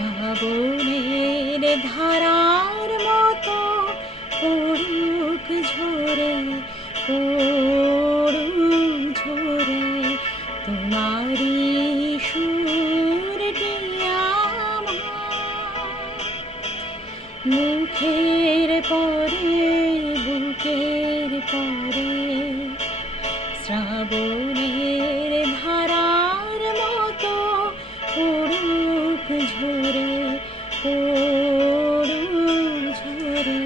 শ্রাবণের ধারার মতো পড়ুক ঝরে, পড়ুক ঝরে তোমারি সুরটি আমার। মুখের পরে বুকের পরে শ্রাবণের ধারার মতো পড়ুক ঝরে, পড়ুক ঝরে।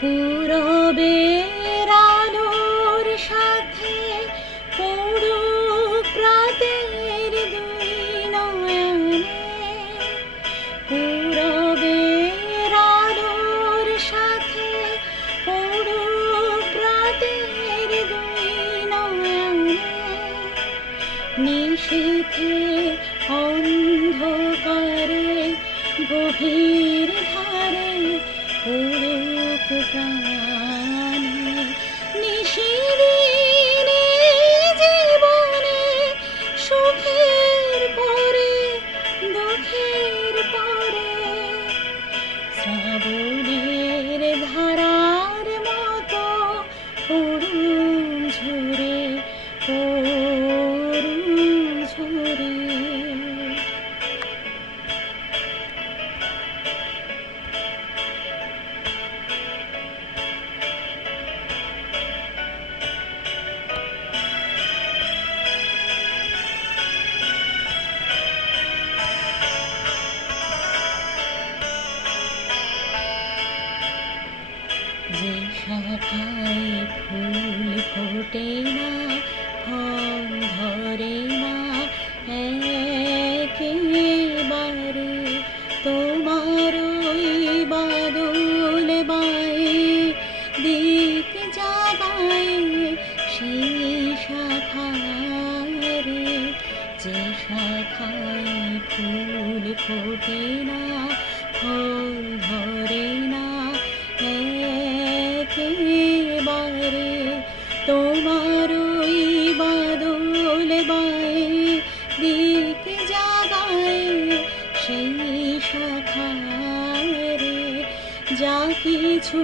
পূরবের আলোর সাথে পড়ুক প্রাতের দুই নয়নে। পূরবের আলোর সাথে পড়ুক প্রাতের দুই নয়নে। নিশীথে অন্ধকারে গভীর ধারে পড়ুক প্রাণে। নিশিদিনে জীবনে সুখের পরে দুঃখের পরে শ্রাবণের ধারার মতো পড়ুক ঝরে, পড়ুক ঝরে। যে শাখায় ফুল ফোটে না, ফল ধরে না একেবারে, তোমার ওই বাদল বায়ে দিক জাগায় সেই শাখারে। যে শাখায় ফুল ফোটে না, ফল ধরে না একেবারে, তোমার ওই বাদল বায়ে দিক জাগায় সেই শাখারে। যা কিছু